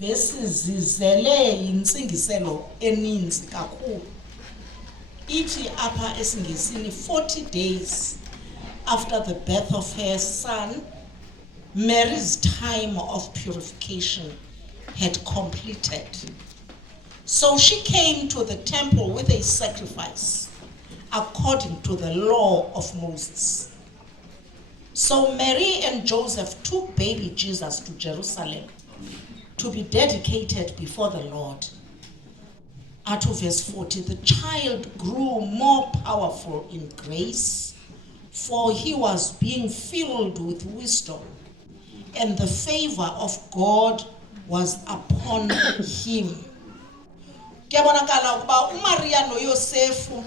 verses zizele yintsingiselo eninzi kakhulu. Ithi apha esingesini 40 days after the birth of her son, Mary's time of purification had completed. So she came to the temple with a sacrifice according to the law of Moses. So Mary and Joseph took baby Jesus to Jerusalem to be dedicated before the Lord. At verse 40, the child grew more powerful in grace, for he was being filled with wisdom, and the favor of God was upon him. Kuyabonakala ukuba uMaria noYosefu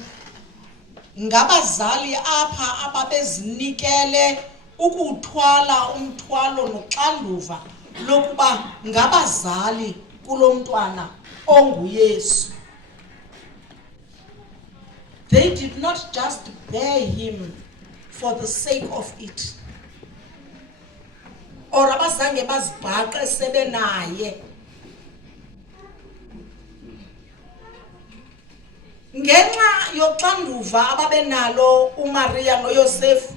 ngabazali apha ababezinikele ukuthwala umthwalo noxanduva lokuba ngabazali kulo mntwana onguYesu. They did not just bear him for the sake of it, or abazange bazibhaqe sebenaye. Ngenxa yoxanduva ababenalo uMaria noYosefu,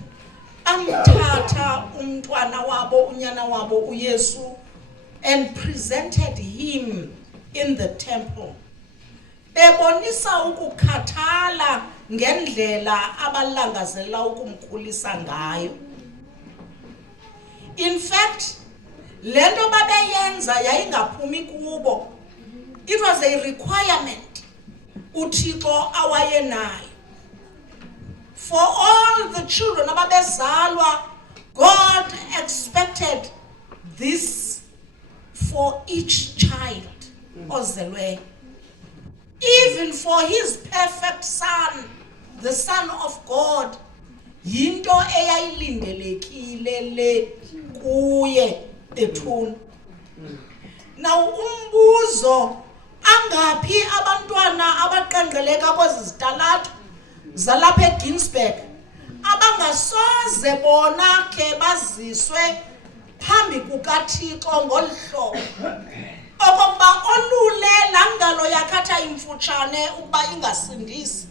amthatha umntwana wabo unyana wabo uYesu and presented him in the temple. Bebonisa ukukhathala ngendlela abalangazela ukumkhulisa ngayo. In fact, lento babeyenza yayingaphumi kubo. It was a requirement uThixo awayenayo. For all the children ababezalwa, God expected this for each child ozelwe. Even for his perfect son, the Son of God, yinto eyayilindelekile le kuye bethuna. Now umbuzo, angaphi abantwana abaqenqeleka kwezi zitalathu zalapha eGinsberg abangasoze bona ke baziswe phambi kukaThixo ngolu hlobo okokuba olule langalo yakhatha imfutshane ukuba ingasindisi,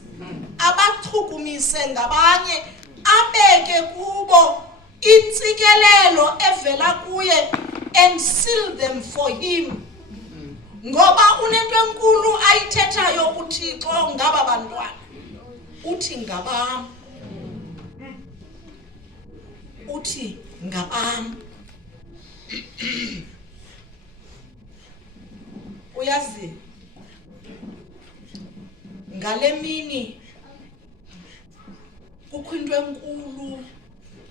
abachukumise ngabanye, abeke kubo intsikelelo evela kuye and seal them for him. Ngoba unento enkulu ayithethayo uThixo ngaba bantwana. Uthi ngabam. Uthi ngabam. Uyazi ngale mini kukho into enkulu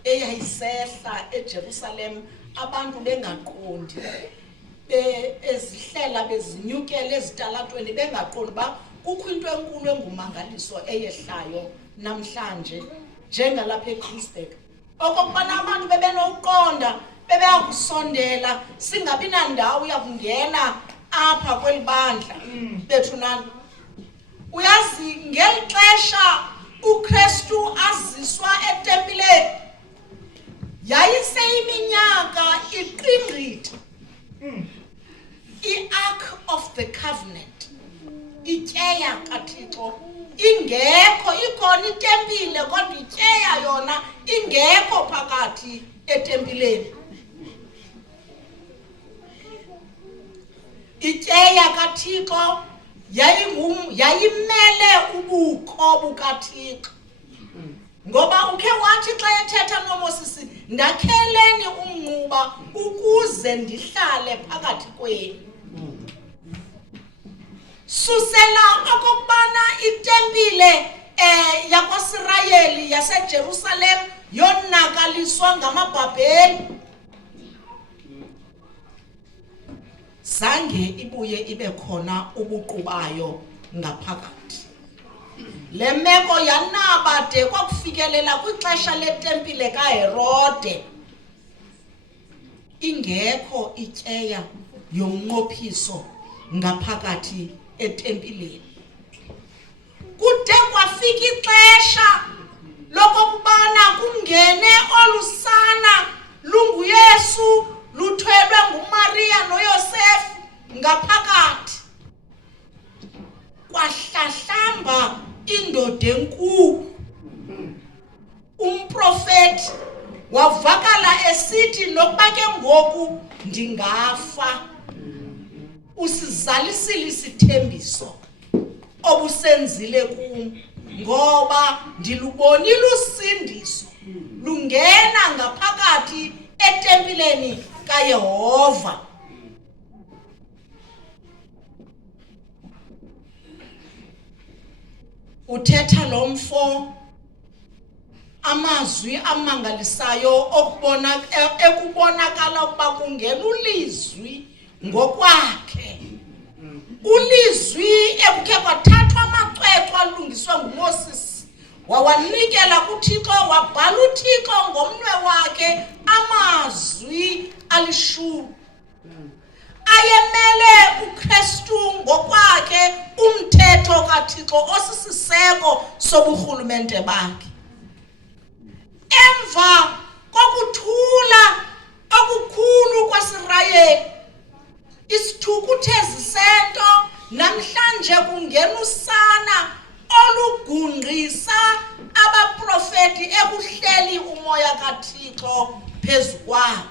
eyayisehla eJerusalem, abantu bengaqondi, ezihlela bezinyukela ezitalatweni bengaqondi ba kukho into enkulu engumangaliso eyehlayo namhlanje njengalapha eGinsberg. Okokubana abantu bebenokuqonda, bebeyakusondela, singabi nandawo yakungena apha kweli bandla bethunana. Uyazi ngeli xesha uKristu aziswa etempileni yayiseyiminyaka iqingqitha. I-Ark of the Covenant, ityeya kaThixo ingekho, ikhona itempile kodwa ityeya yona ingekho phakathi etempileni. Ityeya kaThixo yayimele ubukho bukaThixo. Ngoba ukhe wathi xa ethetha noMoses, ndakheleni umnquba ukuze ndihlale phakathi kwenu. Susela okokubana itempile yakwaSirayeli yaseJerusalem yonakaliswa ngamabhabheli, zange ibuye ibe khona ubuqu bayo ngaphakathi. Le meko yanaba de kwakufikelela kwixesha letempile kaHerode ingekho ityeya yomnqophiso ngaphakathi etempileni. Kude kwafika ixesha lokubana kungene olusana lunguYesu luthwelwe nguMaria noYosefu ngaphakathi kwahlahlamba indoda enkulu. Umprofeti wavakala esithi nokuba ke ngoku ndingafa usizalisile isithembiso obusenzile kum, ngoba ndilubonile usindiso lungena ngaphakathi etempileni kaYehova. Uthetha lo mfo amazwi amangalisayo ekubonakala ukuba kungena ulizwi ngokwakhe. Ulizwi ekukhe kwathathwa amacwecwe alungiswe nguMoses wawanikela kuThixo, wabhala uThixo ngomnwe wakhe amazwi alishumi ayemele uKristu ngokwakhe umthetho kaThixo osisiseko soburhulumente bakhe. Emva kokuthula okukhulu kwaSirayeli, isithukuthezi sento namhlanje kungena usana olugungqisa abaprofeti ekuhleli umoya kaThixo phezu kwabo.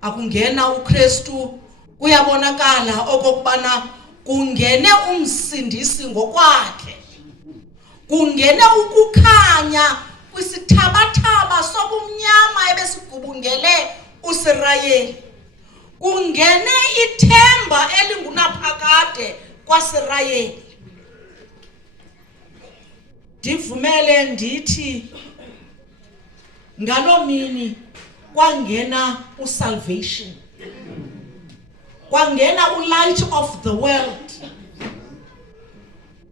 Akungena uKristu, kuyabonakala okokubana kungene umsindisi ngokwakhe. Kungene ukukhanya kwisithabathaba sobumnyama ebesigubungele uSirayeli. Kungene ithemba elingunaphakade kwaSirayeli. Ndivumele ndithi ngaloo mini kwangena usalvation, kwangena ulight of the world,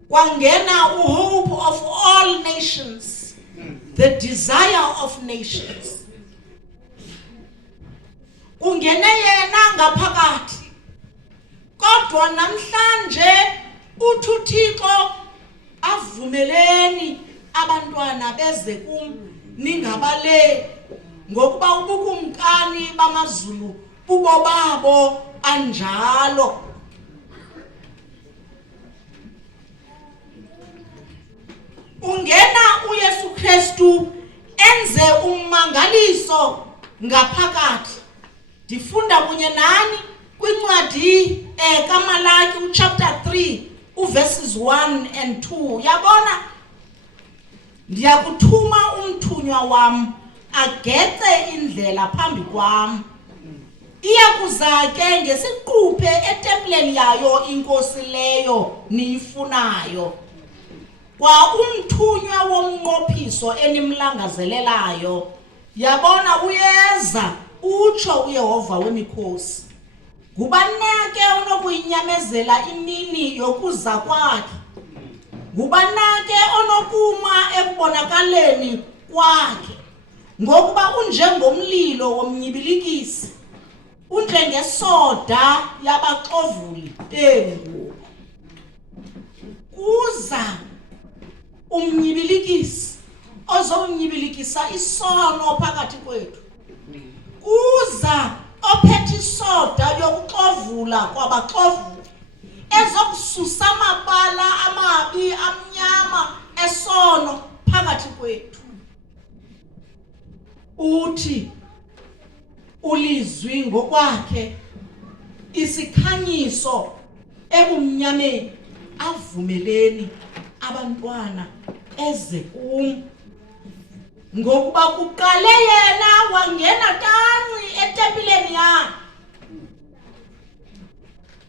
kwangena hope of all nations, the desire of nations. Kungene yena ngaphakathi, kodwa namhlanje uthi uThixo avumeleni abantwana beze kum ningabale, ngokuba ubukumkani bamazulu bubo babo anjalo. Ungena uYesu Kristu enze ummangaliso ngaphakathi. Ndifunda kunye nani kwincwadi kaMalaki chapter 3 verses 1 and 2. Yabona, ndiyakuthuma umthunywa wam agece indlela phambi kwam. Iyakuza ke ngesiquphe etempileni yayo inkosi leyo niyifunayo. Kwa umthunywa womnqophiso enimlangazelelayo, yabona uyeza, utsho uYehova wemikhosi. Ngubanake onokuyinyamezela imini yokuza kwakhe. Ngubanake onokuma ekubonakaleni kwakhe. Ngokuba unjengomlilo womnyibilikisi, unjengesoda yabaxovuli bengubo. Kuza umnyibilikisi ozomnyibilikisa isono phakathi kwethu. Kuza ophethe isoda yokuxovula kwabaxovuli, ezokususa amabala amabi amnyama esono phakathi kwethu. Uthi ulizwi ngokwakhe isikhanyiso ebumnyameni, avumeleni abantwana eze kum. Ngokuba kuqale yena wangena tanci etempileni yakhe.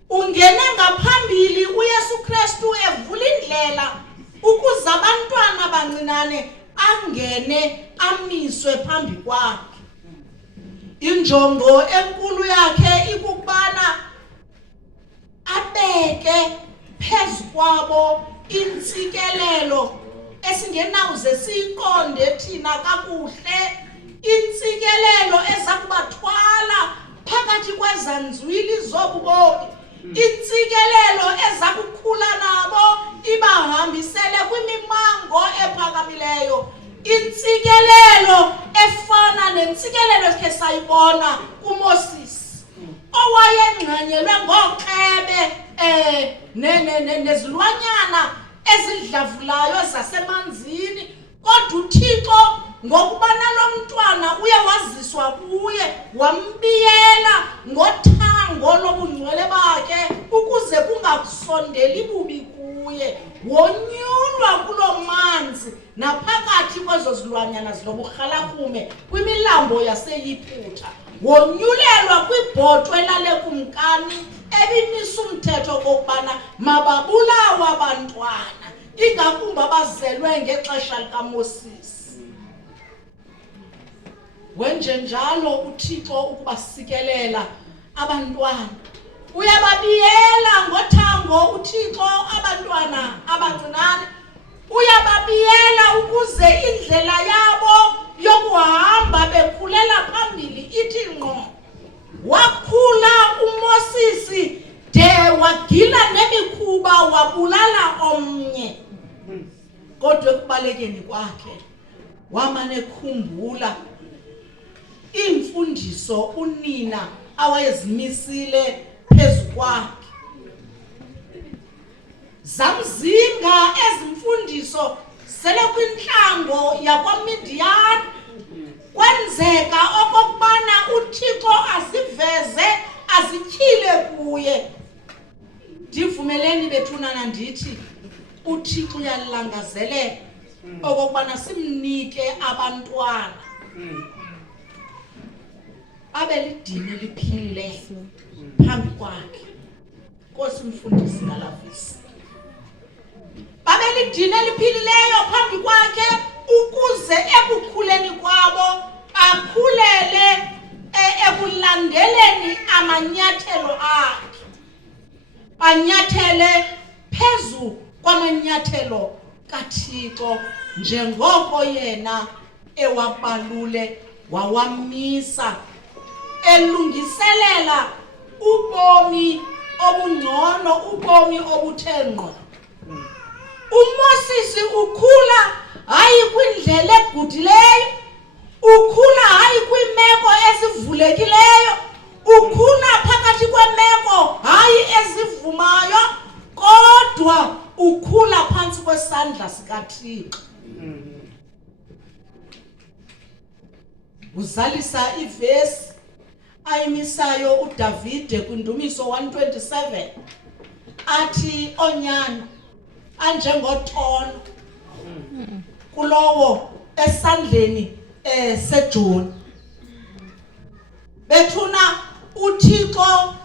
Ungene ngaphambili uYesu Kristu evula indlela ukuze abantwana abancinane angene amiswe phambi kwakhe. Injongo enkulu yakhe ikukubana abeke phezu kwabo intsikelelo esingenawuze siyiqonde thina kakuhle, intsikelelo eza kubathwala phakathi kwezanzwili zobubomi, intsikelelo eza kukhula nabo ibahambisele kwimimango ephakamileyo, intsikelelo efana nentsikelelo esikhe sayibona kuMoses owayengxanyelwe ngoqebe nezilwanyana ezidlavulayo zasemanzini, kodwa uThixo ngokuba nalo mntwana uye waziswa kuye, wambiyela ngothango lobungcwele bakhe ukuze kungakusondeli bubi kuye, wonyulwa kulo manzi naphakathi kwezo zilwanyana ziloburhalakume kwimilambo yaseYiputa, wonyulelwa kwibhotwe lale kumkani ebimisa umthetho kokubana mababulawe abantwana, ingakumbi abazelwe ngexesha likaMoses. Wenje njalo uThixo ukubasikelela abantwana, uyababiyela ngothango uThixo abantwana abancinane, uyababiyela ukuze indlela yabo yokuhamba bekhulela phambili ithi ngqo. Wakhula uMoses de wagila nemikhuba wabulala omnye, kodwa ekubalekeni kwakhe wamane ekhumbula imfundiso unina awayezimisile phezu kwakhe. Zamzinga ezimfundiso sele kwintlango yakwaMidian, kwenzeka okokubana uThixo aziveze azityhile kuye. Ndivumeleni bethunana ndithi uThixo uyalangazelela okokubana simnike abantwana abelidini eliphilileyo phambi kwakhe. Nkosi mfundisi ngalavisi. Babelidini eliphilileyo phambi kwakhe ukuze ekukhuleni kwabo akhulele ekulandeleni amanyathelo akhe, anyathele phezu kwamanyathelo kaThixo njengoko yena ewabalule wawamisa, elungiselela ubomi obungcono, ubomi obuthe ngqo. uMoses ukhula hayi kwindlela egudileyo, ukhula hayi kwiimeko ezivulekileyo, ukhula phakathi kweemeko hayi ezivumayo, kodwa ukhula phantsi kwesandla sikaThixo. Uzalisa ivesi ayimisayo uDavide kwindumiso 127 athi onyana anjengotono kulowo esandleni seJoni. Bethuna uThixo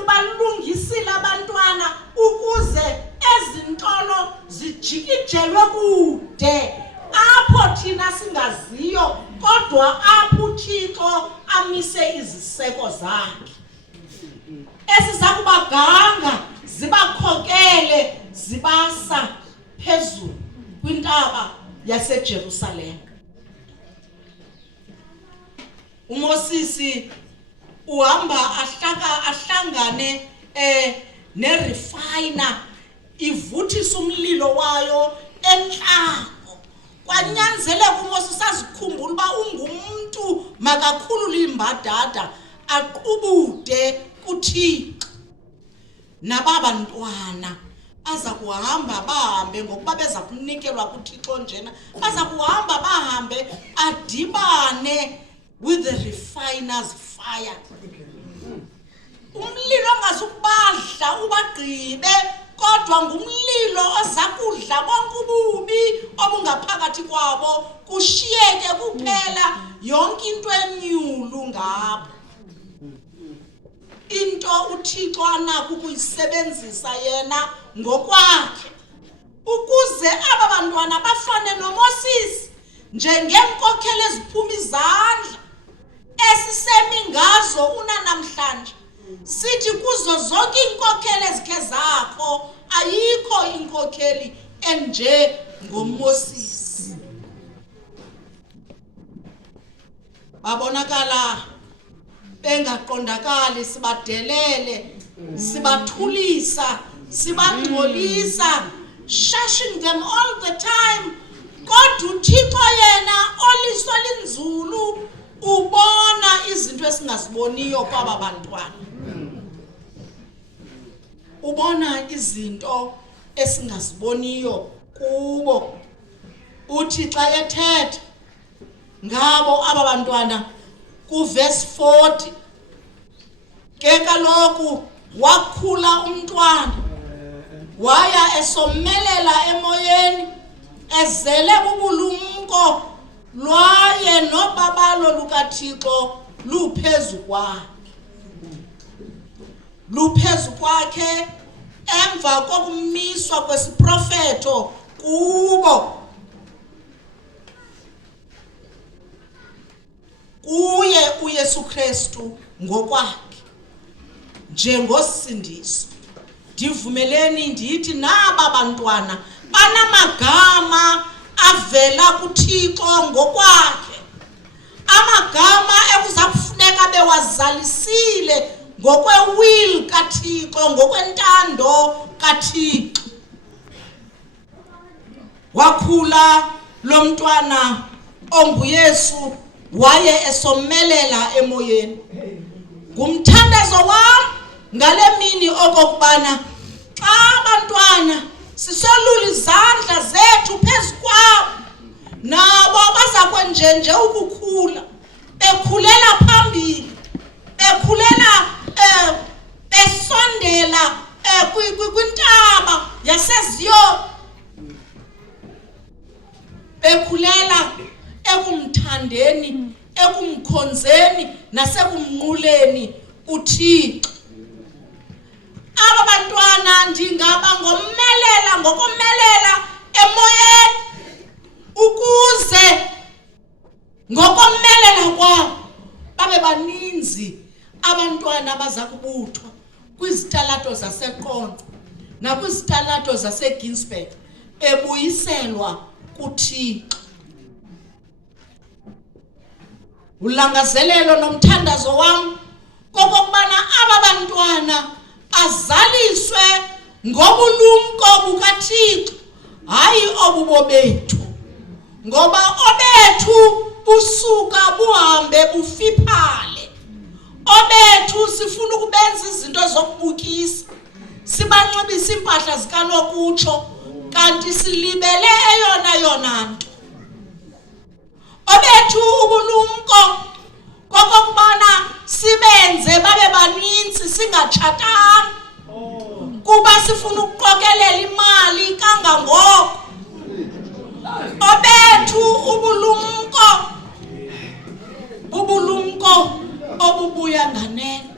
ubalungisile abantwana ukuze ezintolo zijikijelwe kude apho thina singaziyo, kodwa apho uThixo amise iziseko zakhe eziza kubaganga zibakhokele zibasa phezulu kwintaba yaseJerusalem. uMoses uhamba ahlangane nerefiner ivuthisa umlilo wayo entlango. Kwanyanzeleka uMoses azikhumbule uba ungumuntu makakhulule imbadada aqubude kuThixo. Nababantwana aza kuhamba bahambe ngokuba beza kunikelwa kuThixo njena, aza kuhamba bahambe adibane with the refiner's fire. Umlilo ongazukubadla ubagqibe, kodwa ngumlilo oza kudla bonke ububi obungaphakathi kwabo, kushiyeke kuphela yonke into enyulu ngabo. Into uThixo anakho ukuyisebenzisa yena ngokwakhe ukuze aba bantwana bafane noMoses njengenkokheli eziphuma izandla esisemi ngazo unanamhlanje. Sithi kuzo zonke inkokheli ezikhe zakho ayikho inkokheli enje ngoMoses. Babonakala bengaqondakali, sibadelele, sibathulisa, sibangcolisa, shushing them all the time kodwa uThixo yena oliso linzulu ubona izinto esingaziboniyo kwaba bantwana. Ubona izinto esingaziboniyo kubo. Uthi xa ethetha ngabo aba bantwana kuverse 40 ke kaloku wakhula umntwana waya esomelela emoyeni ezele bubulumko lwaye nobabalo lukaThixo luphezu kwakhe emva kokumiswa kwesiprofeto kubo. Kuye uYesu Kristu ngokwakhe njengosindiso. Ndivumeleni ndithi naba bantwana banamagama avela kuThixo ngokwakhe, amagama ekuza kufuneka bewazalisile ngokwe-will kaThixo, ngokwentando kaThixo. Wakhula lo mntwana onguYesu waye esomelela emoyeni. Ngumthandazo wam ngale mini okokubana xa abantwana sisolula izandla zethu phezu kwabo, nabo baza kwenjenje ukukhula, bekhulela phambili, bekhulela besondela kwintaba yaseZiyoni, bekhulela ekumthandeni, ekumkhonzeni nasekumnquleni uThixo. Aba bantwana ndingaba ngokomelela emoyeni ukuze ngokomelela kwabo babe baninzi abantwana abaza kubuthwa kwizitalato zaseQonce nakwizitalato zaseGinsberg ebuyiselwa kuThixo. Ulangazelelo nomthandazo wam kokokubana aba bantwana azaliswe ngobulumko bukaThixo, hayi obubo bethu, ngoba obethu busuka buhambe bufiphale. Obethu sifuna ukubenza izinto zokubukisa, sibanxibisa impahla zikanokutsho kanti silibele eyona nto. Obethu ubulumko kokokubana sibenze babe baninzi singatshatanga, kuba sifuna ukuqokelela imali kangangoko. Obethu ubulumko obubuya nganeno,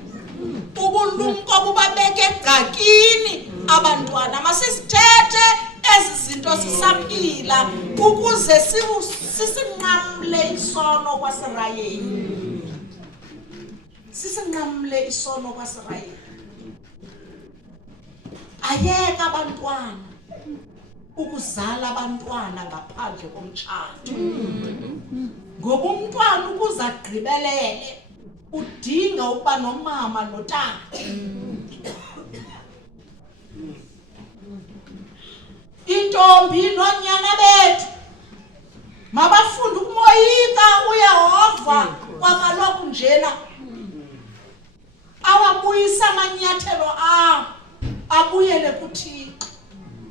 ubulumko bubabeke egxakini abantwana. Masisithethe ezi zinto sisaphila ukuze sisinqamle isono kwaSirayeli. Sisinqamle isono kwaSirayeli. Ayeka abantwana ukuzala abantwana ngaphandle komtshato, ngoba umntwana ukuze agqibelele udinga ukuba nomama notata. Intombi nonyana bethu mabafunde ukumoyika uYehova kwakaloku njena, awabuyisa amanyathelo abo abuyele kuThixo,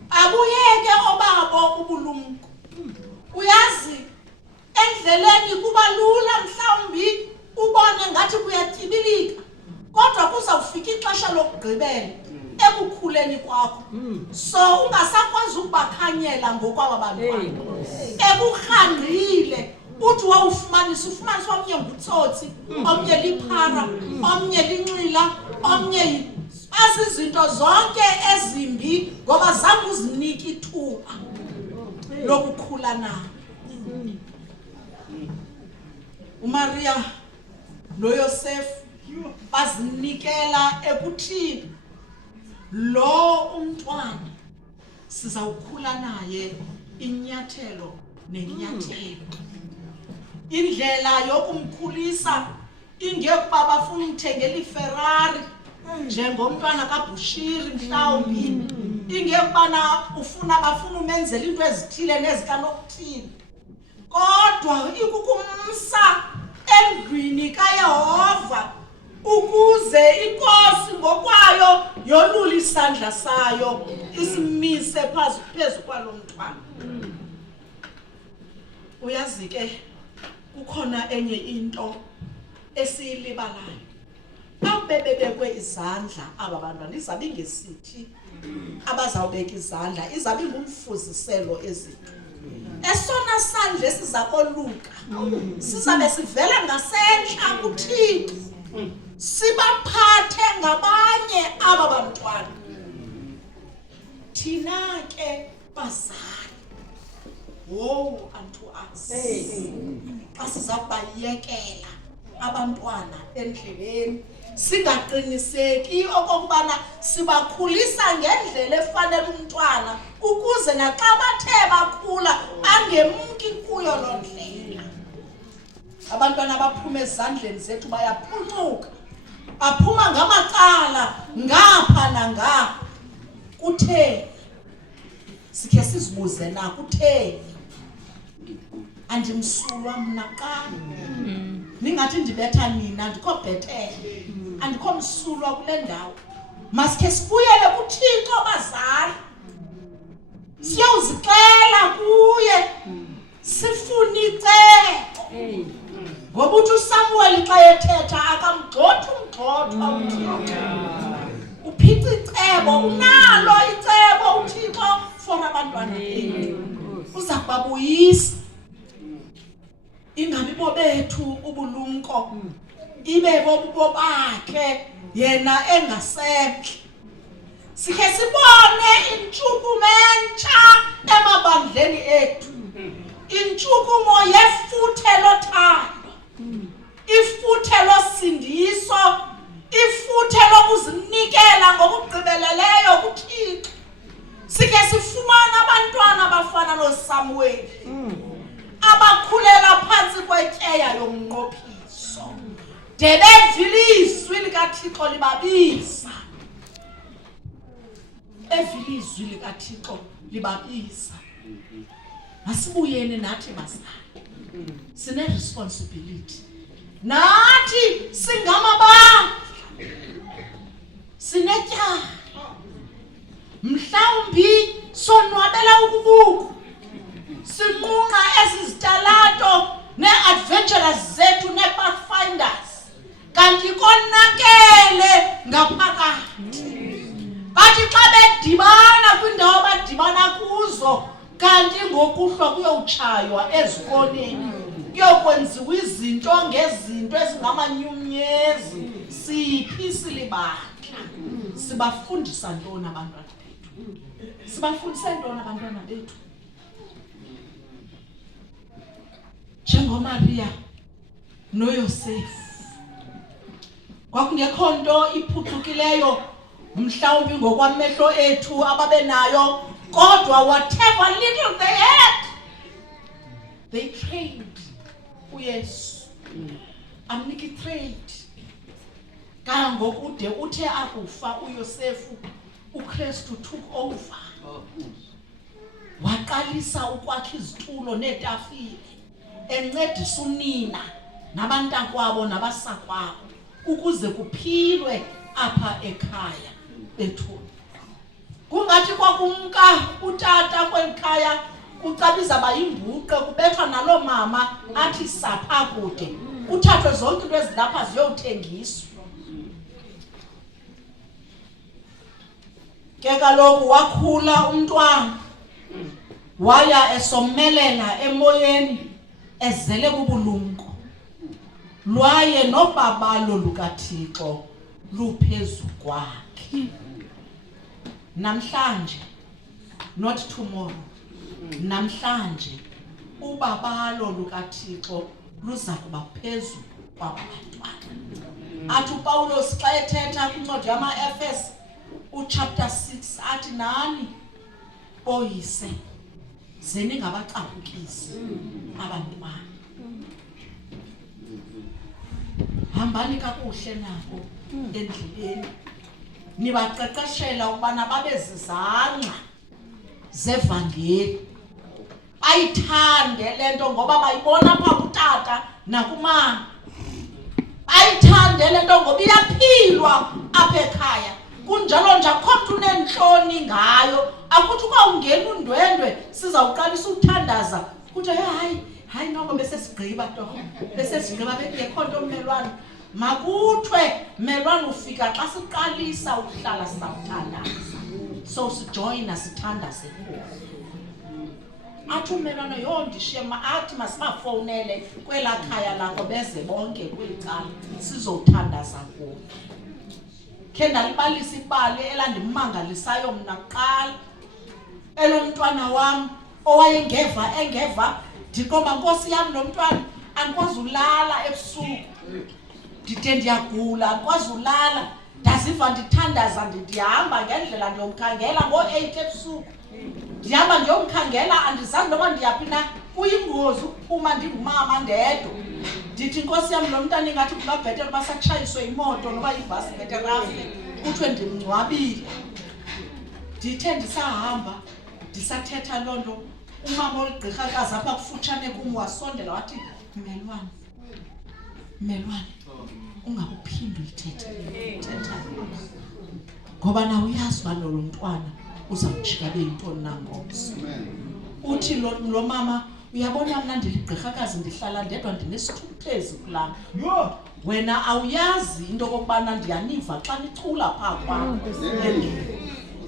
abuyeke obabo ubulumko. Uyazi endleleni kuba lula mhlawumbi ubone ngathi kuyatyibilika, kodwa kuzawufika ixesha lokugqibela ekukhuleni kwakho, so ungasakwazi ukubakhanyela ngokwaba bantwana. Ekurhandile uthi wawufumanisa omnye ngutsotsi, omnye liphara, omnye linxila, omnye azizinto zonke ezimbi, ngoba zange uzinika ithuba lokukhula nabo. uMaria noYosefu bazinikela ekuthini lo umntwana sizawukhula naye inyathelo nenyathelo. Indlela yokumkhulisa ingekuba bafuna umthengela iFerrari njengomntwana kaBushiri mhlawumbi, ingekubana bafuna umenzela into ezithile nezikanokuthile, kodwa ikukumsa endlwini kaYehova ukuze inkosi ngokwayo yolula isandla sayo isimise phezu kwalo mntwana. Uyazi ke kukhona enye into esiyilibalayo. Awubebekwe izandla aba bantwana izabe ingesithi abazawubeka izandla, izabe ingumfuziselo ezethu. Esona sandla esizakoluka sizabe sivela ngasentla kuThixo, sibaphathe ngabanye aba bantwana. Thina ke bazali, woe unto us xa sizakubayekela abantwana endleleni, singaqiniseki okokubana sibakhulisa ngendlela efanele umntwana, ukuze naxa bathe bakhula angemki kuyo loo ndlela. Abantwana abaphuma ezandleni zethu bayaphucuka, aphuma ngamacala ngapha nangapha. Kutheni? Sikhe sizibuze na kutheni? Andimsulwa mna qha. Ningathi ndibetha nina, andikho bhetele, andikho msulwa kule ndawo. Masikhe sibuyele kuThixo bazali, siyawuzixela kuye, sifune icebo. Ngoba uthi uSamuel xa ethetha akamgxothi umgxothwa uThixo. Uphica icebo, unalo icebo uThixo for abantwana bethu. Uza kubabuyisa. Ingabi bethu ubulumko, ibe bobubo bakhe yena engasekho. Sikhe sibone intshukumo entsha emabandleni ethu, intshukumo yefuthe lothando, ifuthe losindiso, ifuthe lokuzinikela ngokugqibeleleyo kuThixo. Sikhe sifumane abantwana abafana noSamuel abakhulela phansi kwetyeya yomnqophiso, de bevile izwi likaThixo libabiza. Evile izwi likaThixo libabiza. Masibuyeni nathi bazali, sine-responsibility. Nathi singamabandla, sinetyala. Mhlawumbi sonwabela ukubuku, sinqunqa ezi zitalato nee-adventurers zethu nee-pathfinders, kanti konakele ngaphakathi. Bathi xa bedibana kwindawo badibana kuzo, kanti ngokuhlwa kuyowutshaywa ezikoneni, kuyokwenziwa izinto ngezinto ezingamanyumnyezi. Siphi silibandla? Sibafundisa ntoni abantwana bethu? Sibafundise ntoni abantwana bethu? NjengoMaria noYosefu, kwakungekho nto iphucukileyo mhlawumbi ngokwamehlo ethu ababenayo, kodwa whatever little they had, they trained uYesu. Amnika itrade. Kangangokude uthe akufa uYosefu, uKristu took over. Waqalisa ukwakha izitulo neetafile, encedisa unina nabantakwabo nabasakwabo ukuze kuphilwe apha ekhaya bethu. Kungathi kwakumka utata kwekhaya kucabiza bayimbuqe, kubethwa nalo mama athi sapha kude, uthathwe zonke into ezilapha ziyothengiswa. Ke kaloku wakhula umntwana, waya esomelela emoyeni, ezele bubulumko. Lwaye nobabalo lukaThixo luphezu kwakhe. Namhlanje, not tomorrow, namhlanje ubabalo lukaThixo luza kuba phezu kwabantwana. Athi uPawulos xa ethetha kwincwadi yama-Efesi chapter 6 athi nani boyise zeningabacapukisi abantwana. Hambani kakuhle nabo endleleni, nibaqeqeshela ukubana babe zizangqa zevangeli, ayithande lento ngoba bayibona apha kutata nakumama, ayithande lento ngoba iyaphilwa apha ekhaya. Kunjalo nje akho mntu unentloni ngayo, akuthi uba ungena undwendwe sizawuqalisa ukuthandaza kuthi hayi noko besesigqiba bekungekho nto mmelwane. Makuthiwe mmelwane ufika xa siqalisa ukuhlala sizawuthandaza, so sijoyina sithandaze kuwo. Athi ummelwane ndishiye athi masibafowunele kwelaa khaya lakho beze bonke kwicala sizothandaza kuwo. Khe ndalibalisa ibali elandimmangalisayo mna kuqala, elo mntwana wam engeva ndiqomba Nkosi yam lo mntwana andikwazi ulala ebusuku, ndide ndiyagula andikwazi ulala, ndaziva ndithandaza, ndihamba ngendlela ndiyomkhangela ngo-8 ebusuku, ndihamba ndiyomkhangela andizazi noba ndiyaphi na, kuyingozi ukuphuma ndingumama ndedwa. Ndithi Nkosi yam lo mntana ingathi kungabhetele uba satshayiswe imoto noba ibhasi bhetele afe, kuthiwe ndimngcwabile. Ndithe ndisahamba ndisathetha loo nto, umama oligqirhakazi apha kufutshane kum wasondela wathi, mmelwane ungakuphindi uyithetha ngoba nawe uyazi uba lo mntwana uzawujika beyintoni nangomso. Uthi lo mama, uyabona mna ndiligqirhakazi ndihlala ndedwa ndinesithukuthezi kulaa wena awuyazi into okokubana ndiyaniva xa nicula phaa kwam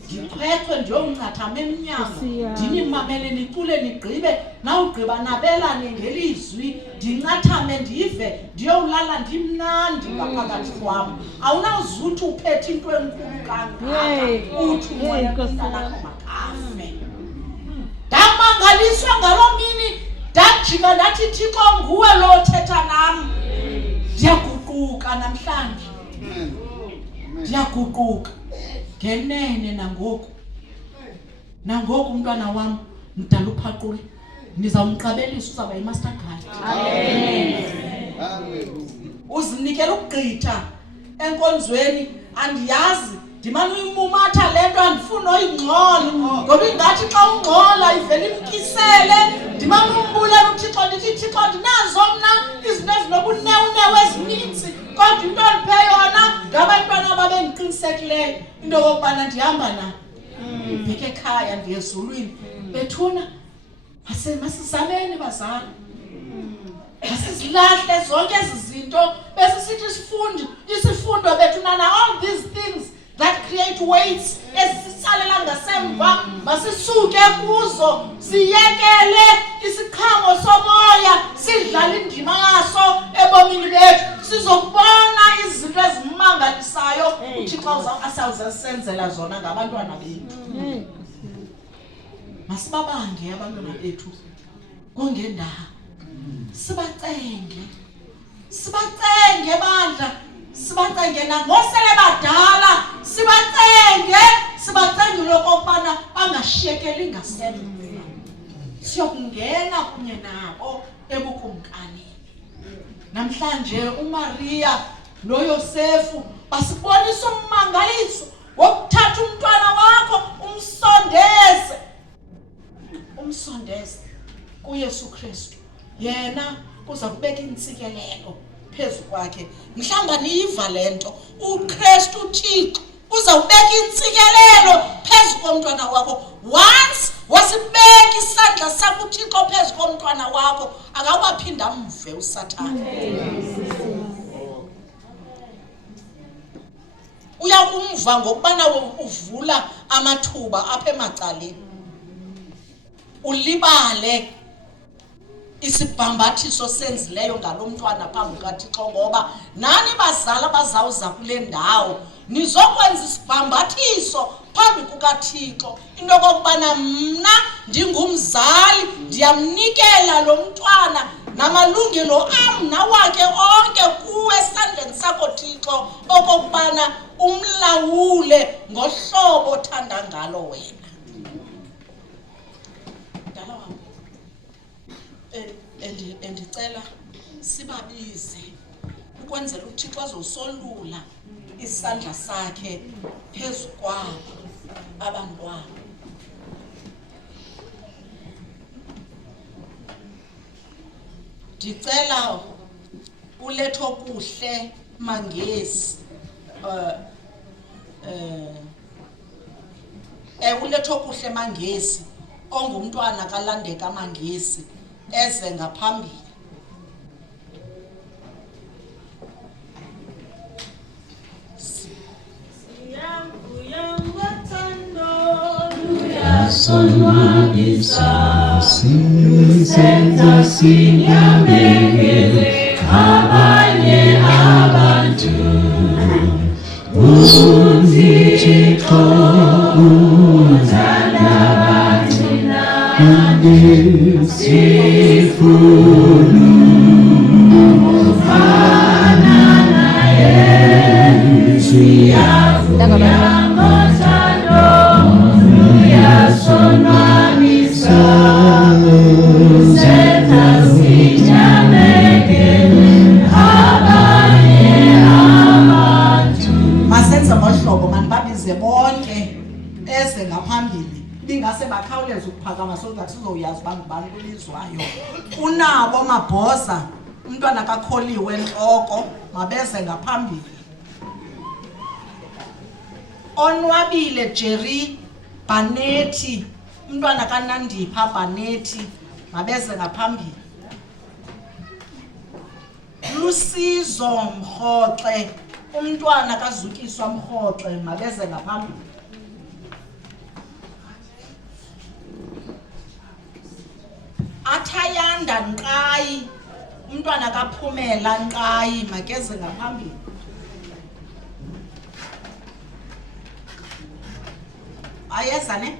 ndikhwethwe ndiyomncathama emnyango ndinimamele nicule nigqibe, nawugqiba nabelane ngelizwi ndincathame ndive ndiyowulala ndimnandi ngaphakathi kwam. Awunawuzuthi uphethe into enkulu kangaka uthi umoya kumntanakho makafe. Ndamangaliswa ngaloo mini, ndajika ndathi Thixo nguwe lo othetha nam. Ndiyaguquka namhlanje, ndiyaguquka ngenene. Nangoku umntwana wam mdala uphaqule, ndizawumqabelisa, uzawuba yimaster guide. Uzinikela ukugqitha enkonzweni, andiyazi ndimane uyimumatha le nto, andifuni oyingxola ngoba ingathi xa ungxola ivele imkisele. Ndimane umbulela uThixo, ndithi Thixo ndinazo mna izinto ezinobunewunewu ezininzi, kodwa into ondiphe yona ngabantwana babendiqinisekileyo into yokokubana ndihamba na bheke ekhaya ndiye ezulwini. Bethuna masizameni bazali, masizilahle zonke ezi zinto besisithi isifundo bethuna na all these things that create weights esisisalela ngasemva, masisuke kuzo, siyekele isiqhamo somoya, sidlala indima yaso ebomini bethu, sizokubona izinto ezimangalisayo uThixo asawuzasenzela zona ngabantwana bethu. Masibabange abantwana bethu kongendawo, sibacenge bandla, sibacenge nangosele badala, sibacenge lokokubana bangashiyekeli ngasemva. Siyokungena kunye nabo ebukumkani. Namhlanje uMaria noYosefu basibonisa ummangaliso wokuthatha umntwana wakho umsondeze kuYesu Kristu. Yena uza kubeka intsikelelo phezu kwakhe. Mhlawumbi niyiva le nto, uKristu uThixo uzawubeka intsikelelo phezu komntwana wakho. Once wasibeka isandla sakho uThixo phezu komntwana wakho, akawaphinda mve uSathane. Uyakumva ngokubana uvula amathuba apha emacaleni, ulibale isibhambathiso senzileyo ngalo mntwana phambi kukaThixo, ngoba nani bazali abazawuza kule ndawo nizokwenza isibhambathiso phambi kukaThixo into okokubana mna ndingumzali ndiyamnikela lo mntwana namalungelo am nawakhe onke kuwe esandleni sakho Thixo, okokubana umlawule ngohlobo othanda ngalo wena. Mdala wam, endicela sibabize ukwenzela uThixo azosolula isandla sakhe phezu kwabo abantwana. Ndicela uLethokuhle Mangesi uLethokuhle Mangesi ongumntwana kaLandeka Mangesi eze ngaphambili. Sonwabisa sisenza sinyamekele abanye abantu uNthixo uthanda thina sifuna ukufana naye siyavuya ngothando sonwabisa senza sinyamekele abanye abantu. Masenze ngohlobo manibabize bonke eze ngaphambili bingase bakhawuleze ukuphakama sokuthi sizoyazi uba ngubani kulizwayo. Unabo Mabhoza umntwana kaKholiwe entloko mabeze ngaphambili. Onwabile Jerry Banethi umntwana kaNandipha Banethi mabeze ngaphambili. Lusizo Mrhoxe umntwana kaZukiswa Mrhoxe mabeze ngaphambili. Athayanda Nqayi umntwana kaPhumela Nqayi makeze ngaphambili. Ayeza ne?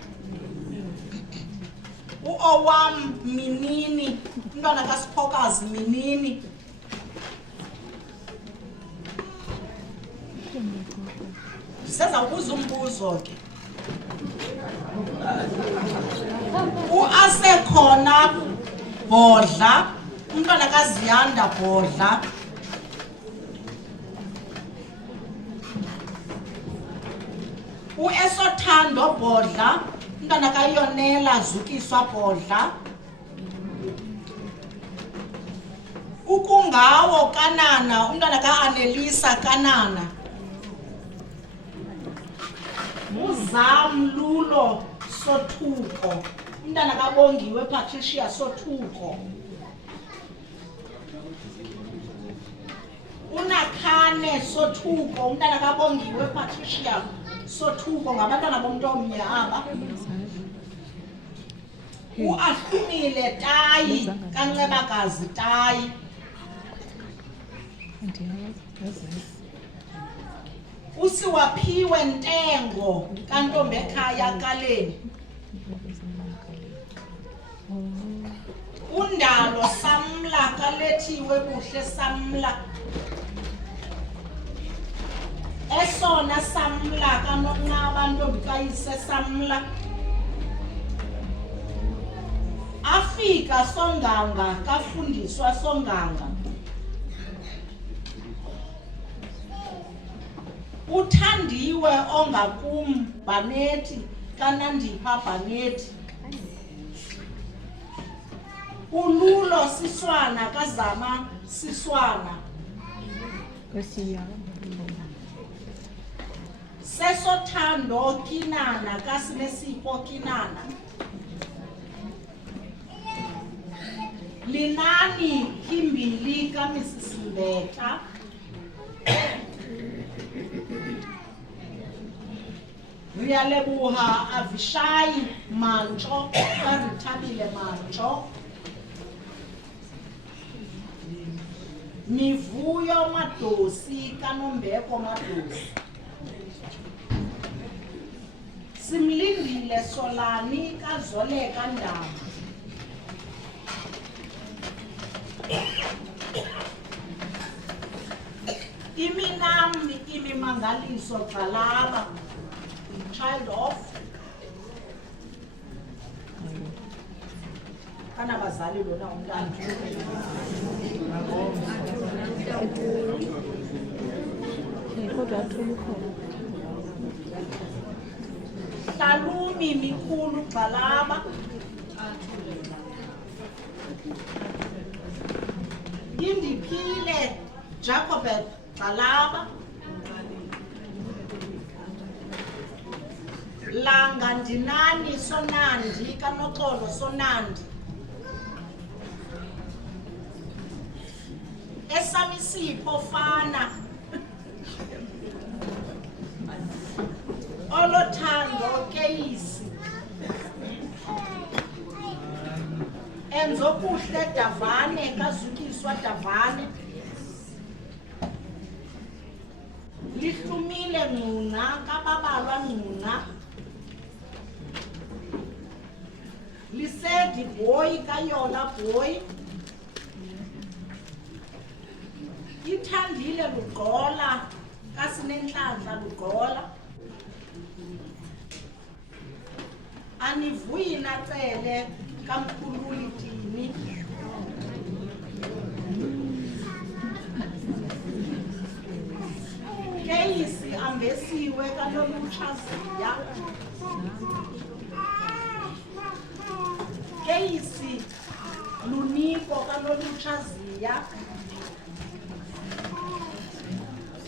Uowam Minini umntwana kaSiphokazi Minini. Ndisenza ukubuza umbuzo ke. Asekhona Bodla umntwana kaZiyanda Bodla. Esothando Bodla umntwana kaYonela Zukiswa Bodla. Ukungawo Kanana umntwana kaAnelisa Kanana. Uzamlulo Sothuko umntwana kaBongiwe Patricia Sothuko. Unakhane Sothuko umntwana kaBongiwe Patricia Sothuko ngabantwana bomntu omnyama. Uahlumile Tayi kaNcebakazi Tayi. Usiwaphiwe Ntengo kaNtombekhaya Kaleni. Undalo Samla kaLethiwe Buhle Samla. Esona Samla kaNonqaba Ntombikayise Samla. Afika Songanga kaFundiswa Songanga. Uthandiwe Ongakum Banethi kaNandipha Banethi. Ululo Siswana kaZama Siswana. Sesothando Kinana kaSinesipho Kinana. Linani Kimbili kaMrs Mbetha. Riyalebuha Avishai Mancho kaRithabile Mancho. Mivuyo Madosi kaNombeko Madosi. Simlindile Solani kaZoleka Ndaba. Iminami imimangaliso Gxalaba, child of kanabazali lona umntana. kodwa athula ukhona. Hlalumi Mikhulu Gxalaba, Indiphile Jacobet Gxalaba, Langa Ndinani Sonandi kaNoxolo Sonandi, Esamisipho Fana, Olothando Keyisi, Enzokuhle Davane kaZukiswa Davane, Lihlumile Ngcuna kaBabalwa Ngcuna, Lisedi Boy kaYola Boy, Ithandile Lugqola kaSinenhlanhla Lugqola, Anivuyi Nacele kaMkhululi Tini, Keyisi Ambesiwe kaNolutsha Ziya, Keyisi Luniko kaNolutsha Ziya,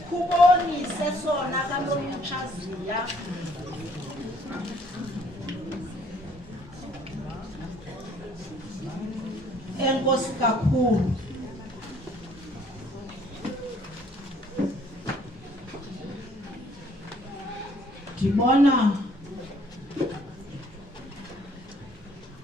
Khuboni Sesona kaNolutsha Ziya, enkosi kakhulu. Ndibona